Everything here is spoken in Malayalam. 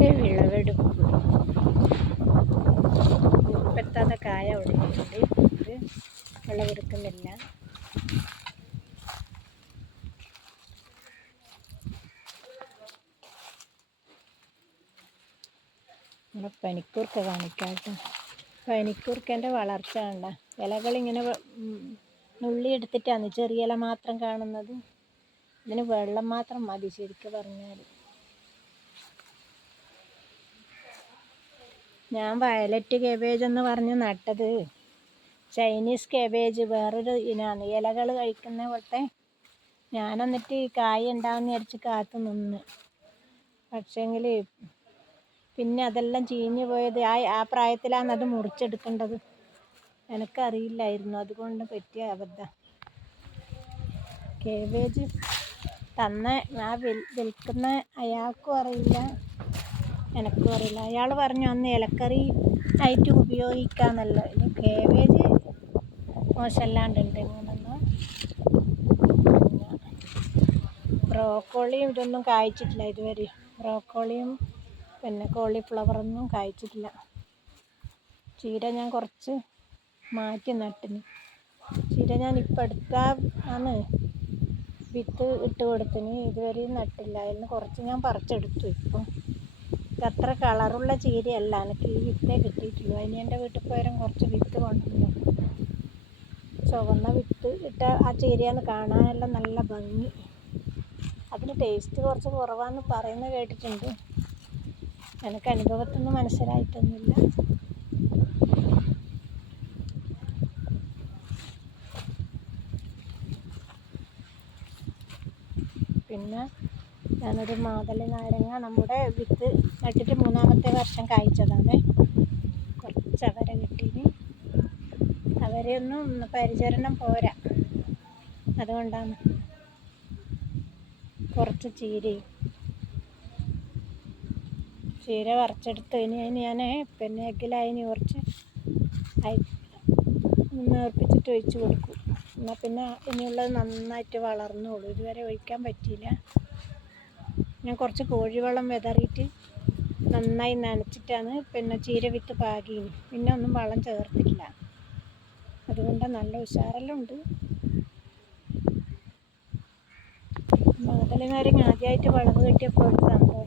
ഇന്നത്തെ വിളവെടുപ്പ് പൂപ്പെത്താതെ കായ ഒടിഞ്ഞിട്ടുണ്ട് ഇത് വിളവെടുക്കുന്നില്ല. നമ്മുടെ പനിക്കൂർക്ക കാണിക്കാം കേട്ടോ പനിക്കൂർക്കന്റെ വളർച്ച കണ്ട. ഇലകളിങ്ങനെ നുള്ളിയെടുത്തിട്ടാണ് ചെറിയ ഇല മാത്രം കാണുന്നത്. ഇതിന് വെള്ളം മാത്രം മതി ശരിക്കും പറഞ്ഞാൽ ഞാൻ വയലറ്റ് കേബേജ് എന്ന് പറഞ്ഞ് നട്ടത്. ചൈനീസ് കേബേജ് വേറൊരു ഇനാണ്. ഇലകൾ കഴിക്കുന്ന പോലത്തെ. ഞാൻ എന്നിട്ട് കായ ഉണ്ടാവുന്ന വിചാരിച്ച് കാത്തു നിന്ന്. പക്ഷേങ്കിൽ പിന്നെ അതെല്ലാം ചീഞ്ഞു പോയത് ആ ആ പ്രായത്തിലാണ് അത് മുറിച്ചെടുക്കേണ്ടത്. എനിക്കറിയില്ലായിരുന്നു. അതുകൊണ്ട് പറ്റിയ അബദ്ധം. കേബേജ് തന്ന ആ വിൽ വിൽക്കുന്ന അയാൾക്കും അറിയില്ല. എനക്കും അറിയില്ല അയാൾ പറഞ്ഞു അന്ന് ഇലക്കറി ആയിട്ട് ഉപയോഗിക്കാമെന്നല്ലോ ഇനി കേബേജ് മോശമല്ലാണ്ടുണ്ട് മൂന്നെണ്ണം ബ്രോക്കോളിയും ഇതൊന്നും കായ്ച്ചിട്ടില്ല ഇതുവരെ. ബ്രോക്കോളിയും പിന്നെ കോളിഫ്ലവറൊന്നും കായ്ച്ചിട്ടില്ല. ചീര ഞാൻ കുറച്ച് മാറ്റി നട്ടിന്. ചീര ഞാൻ ഇപ്പം എടുത്താ ആണ് വിത്ത് ഇട്ട് കൊടുത്തിന്. ഇതുവരെയും നട്ടില്ല. അതിൽ നിന്ന് കുറച്ച് ഞാൻ പറിച്ചെടുത്തു ഇപ്പം. അത്ര കളറുള്ള ചീരയല്ല. എനിക്ക് ഈ വിത്തേ കിട്ടിയിട്ടുള്ളൂ. അതിന് എന്റെ വീട്ടിൽ പോയാലും കുറച്ച് വിത്ത് കൊണ്ടുവന്നു ചുവന്ന വിത്ത് ഇട്ട ആ ചീരയാണ് കാണാനെല്ലാം നല്ല ഭംഗി. അതിന് ടേസ്റ്റ് കുറച്ച് കുറവാന്ന് പറയുന്നത് കേട്ടിട്ടുണ്ട്. എനിക്ക് അനുഭവത്തിൽ നിന്ന് മനസ്സിലായിട്ടൊന്നുമില്ല. പിന്നെ ഞാനൊരു മാതളി നാരങ്ങ നമ്മുടെ വിത്ത് നട്ടിട്ട് മൂന്നാമത്തെ വർഷം കായ്ച്ചതാണ്. കുറച്ച് അവര കിട്ടീന് അവരെയൊന്നും പരിചരണം പോരാ. അതുകൊണ്ടാണ് കുറച്ച് ചീരയും. ചീര വറച്ചെടുത്ത് ഇനി ഞാൻ പിന്നെ എഗ്ഗിലായി കുറച്ച് നേർപ്പിച്ചിട്ട് ഒഴിച്ച് കൊടുക്കും. എന്നാൽ പിന്നെ ഇനിയുള്ളത് നന്നായിട്ട് വളർന്നോളൂ. ഇതുവരെ ഒഴിക്കാൻ പറ്റിയില്ല. ഞാൻ കുറച്ച് കോഴിവെള്ളം വിതറിയിട്ട് നന്നായി നനച്ചിട്ടാണ് പിന്നെ ചീര വിത്ത് പാകിയത് പിന്നെ ഒന്നും വളം ചേർത്തില്ല അതുകൊണ്ട് നല്ല ഉഷാറെല്ലാം ഉണ്ട് നാരങ്ങ ആദ്യമായിട്ട് വിളവ് കിട്ടിയപ്പോൾ ഒരു സന്തോഷം